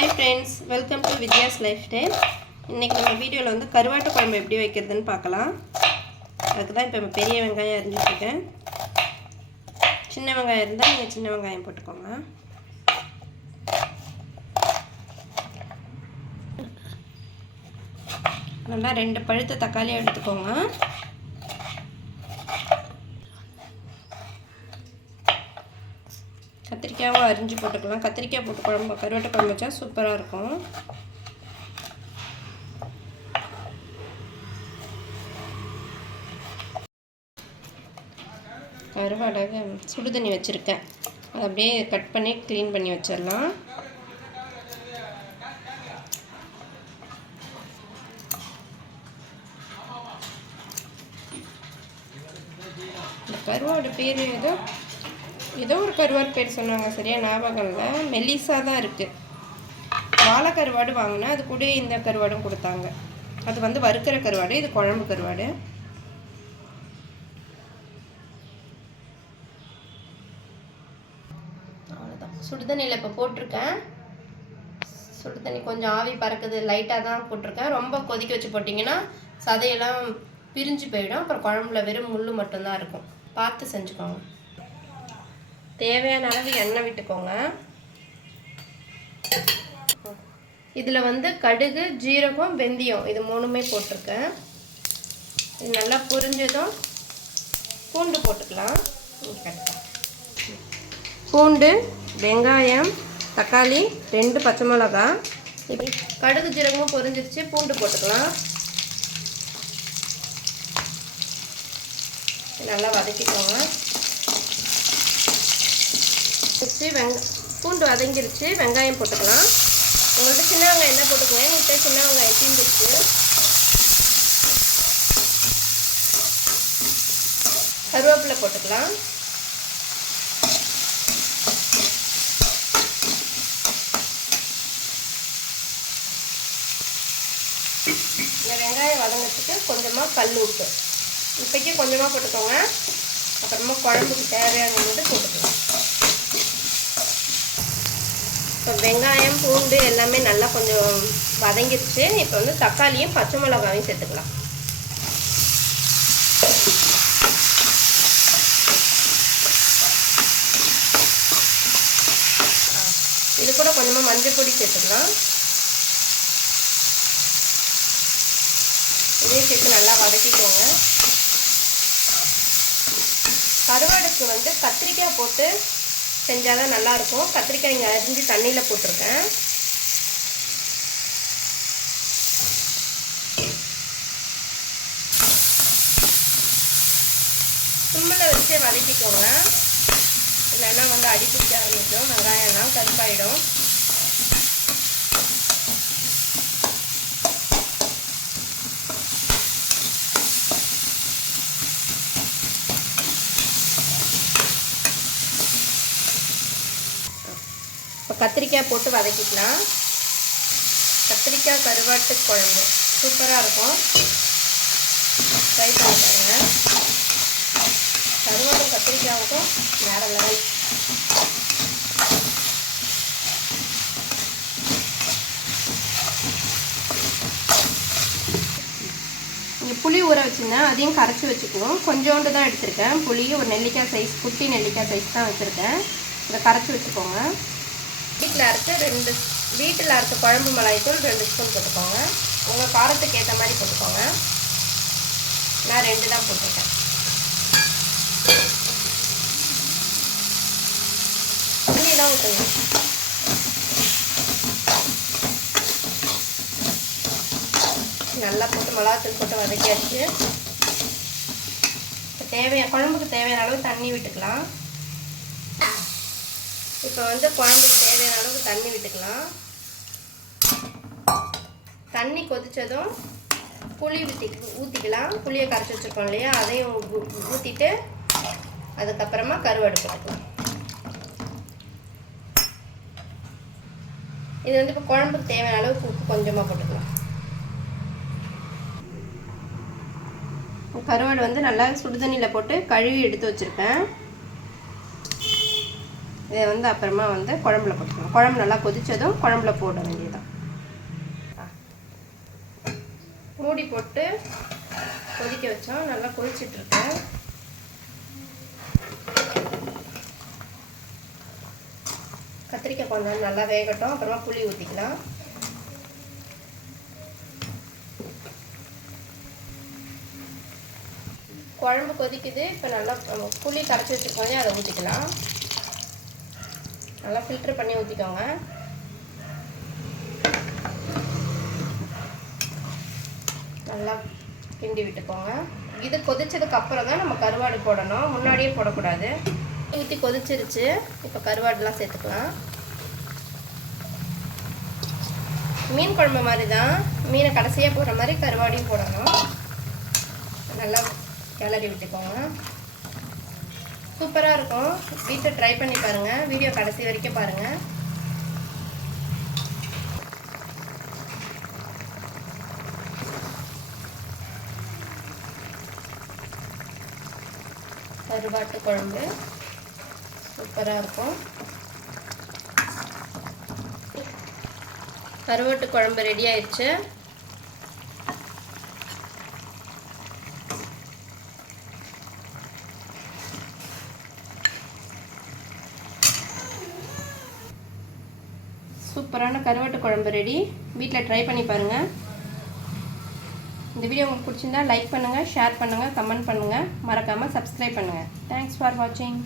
Hi friends, welcome to Vidya's Lifestyle. இன்னைக்கு நம்ம வீடியோல வந்து கருவாட்டு குழம்பு எப்படி வைக்கிறதுன்னு பார்க்கலாம். அதுக்கு தான் இப்போ பெரிய வெங்காயம் அரிஞ்சிட்டு இருக்கேன். சின்ன வெங்காயம் இருந்தா நீங்க சின்ன வெங்காயம் போட்டுக்கோங்க. நல்லா 2 பழுத்த தக்காளி எடுத்துக்கோங்க. கத்திரிக்காவை அரிஞ்சு போட்டுக்கலாம். கத்திரிக்காய் போட்டு கருவாட்டு குழம்பு வச்சா சூப்பராக இருக்கும். கருவாடை சுடு தண்ணி வச்சுருக்கேன், அதை அப்படியே கட் பண்ணி க்ளீன் பண்ணி வச்சிடலாம். இந்த கருவாடு பேர் ஏதோ ஒரு கருவாடு பேர் சொன்னாங்க, சரியாக ஞாபகம் இல்லை. மெல்லிஸாக தான் இருக்குது. வாழை கருவாடு வாங்கினா அது கூட இந்த கருவாடும் கொடுத்தாங்க. அது வந்து வறுக்கிற கருவாடு, இது குழம்பு கருவாடு. அவ்வளோதான். சுடுதண்ணியில் இப்போ போட்டிருக்கேன். சுடுதண்ணி கொஞ்சம் ஆவி பறக்குது, லைட்டாக தான் போட்டிருக்கேன். ரொம்ப கொதிக்க வச்சு போட்டிங்கன்னா சதையெல்லாம் பிரிஞ்சு போயிடும். அப்புறம் குழம்புல வெறும் முள் மட்டும்தான் இருக்கும். பார்த்து செஞ்சுக்கோங்க. தேவையான அளவு எண்ணெய் விட்டுக்கோங்க. இதில் வந்து கடுகு, ஜீரகம், வெந்தயம் இது 3மே போட்டிருக்கேன். இது நல்லா பொரிஞ்சதும் பூண்டு போட்டுக்கலாம். பூண்டு, வெங்காயம், தக்காளி, 2 பச்சை மிளகாய். கடுகு ஜீரகமும் பொரிஞ்சிருச்சு, பூண்டு போட்டுக்கலாம். நல்லா வதக்கிக்கோங்க. பூண்டு வதங்கிருச்சு, வெங்காயம் போட்டுக்கலாம். உங்கள்கிட்ட சின்ன வெங்காயம் என்ன போட்டுக்கோங்க, என்கிட்ட சின்ன வெங்காயம் தீந்துருச்சு. கருவேப்பிலை போட்டுக்கலாம். இந்த வெங்காயம் வதங்கிறதுக்கு கொஞ்சமாக கல் உப்பு இப்போக்கி கொஞ்சமாக போட்டுக்கோங்க. அப்புறமா குழம்புக்கு தேவையானது போட்டுக்கலாம். இப்போ வெங்காயம், பூண்டு எல்லாமே நல்லா கொஞ்சம் வதங்கிடுச்சு. இப்போ வந்து தக்காளியும் பச்சை மிளகாயும் சேர்த்துக்கலாம். இது கூட கொஞ்சமாக மஞ்சள் பொடி சேர்த்துக்கலாம். இதையும் சேர்த்து நல்லா வதக்கிக்கோங்க. கருவாடுக்கு வந்து கத்திரிக்காய் போட்டு செஞ்சால் தான் நல்லாயிருக்கும். கத்திரிக்காய் இங்கே அரிஞ்சு தண்ணியில் போட்டிருக்கேன். சிம்மில் வச்சு வதக்கிக்கோங்க, இல்லைன்னா வந்து அடி பிடிக்க ஆரம்பிக்கும். வெங்காயம்லாம் கருப்பாயிடும். இப்போ கத்திரிக்காய் போட்டு வதக்கிக்கலாம். கத்திரிக்காய் கருவாட்டு குழம்பு சூப்பராக இருக்கும். ட்ரை பண்ணி பாருங்க. கருவாட்டு கத்திரிக்காய்க்கும் வேற லெவல். இங்கே புளி ஊற வச்சுருந்தேன், அதையும் கரைச்சி வச்சுக்குவோம். கொஞ்சோண்டு தான் எடுத்திருக்கேன் புளி. ஒரு நெல்லிக்காய் சைஸ், குட்டி நெல்லிக்காய் சைஸ் தான் வச்சுருக்கேன். இதை கரைச்சி வச்சுக்கோங்க. வீட்டில் அரைச்ச குழம்பு மிளகாய்த்தூள் 2 ஸ்பூன் போட்டுக்கோங்க. உங்கள் காரத்துக்கு ஏற்ற மாதிரி போட்டுக்கோங்க. நான் 2 தான் போட்டிருக்கேன். தண்ணியெல்லாம் ஊற்றுங்க. நல்லா போட்டு மிளகாத்தூள் போட்டு வதக்கியாச்சு. குழம்புக்கு தேவையான அளவு தண்ணி விட்டுக்கலாம். இப்போ வந்து குழம்புக்கு தேவையான அளவுக்கு தண்ணி விட்டுக்கலாம். தண்ணி கொதித்ததும் புளி ஊற்றிக்கலாம். புளியை கரைச்சி வச்சுருக்கோம் இல்லையா, அதையும் ஊற்றிட்டு அதுக்கப்புறமா கருவாடு போட்டுக்கலாம். இது வந்து இப்போ குழம்புக்கு தேவையான அளவுக்கு உப்பு கொஞ்சமாக போட்டுக்கலாம். கருவாடு வந்து நல்லா சுடுதண்ணியில் போட்டு கழுவி எடுத்து வச்சுருக்கேன். இதை வந்து அப்புறமா வந்து குழம்புல போட்டுக்கணும். குழம்பு நல்லா கொதித்ததும் குழம்புல போட வேண்டியதுதான். மூடி போட்டு கொதிக்க வச்சோம். நல்லா கொதிச்சிட்ருக்கேன். கத்திரிக்காய் கொஞ்சம் நல்லா வேகட்டும். அப்புறமா புளி ஊற்றிக்கலாம். குழம்பு கொதிக்குது. இப்போ நல்லா புளி கரைச்சி வச்சுருக்கோங்க, அதை ஊற்றிக்கலாம். நல்லா ஃபில்ட்ரு பண்ணி ஊற்றிக்கோங்க. நல்லா கிண்டி விட்டுக்கோங்க. இது கொதிச்சதுக்கு அப்புறம் தான் நம்ம கருவாடு போடணும், முன்னாடியே போடக்கூடாது. ஊற்றி கொதிச்சிருச்சு. இப்போ கருவாடுலாம் சேர்த்துக்கலாம். மீன் குழம்பு மாதிரி தான், மீனை கடைசியாக போடுற மாதிரி கருவாடையும் போடணும். நல்லா கிளறி விட்டுக்கோங்க. சூப்பராக இருக்கும். வீட்டில் ட்ரை பண்ணி பாருங்கள். வீடியோ கடைசி வரைக்கும் பாருங்கள். கருவாட்டு குழம்பு சூப்பராக இருக்கும். கருவாட்டு குழம்பு ரெடி ஆயிடுச்சு. சூப்பரான கருவாட்டு குழம்பு ரெடி. வீட்டில் ட்ரை பண்ணி பாருங்கள். இந்த வீடியோ உங்களுக்கு பிடிச்சிருந்தா லைக் பண்ணுங்கள், ஷேர் பண்ணுங்கள், கமெண்ட் பண்ணுங்கள். மறக்காமல் சப்ஸ்கிரைப் பண்ணுங்கள். தேங்க்ஸ் ஃபார் வாட்சிங்.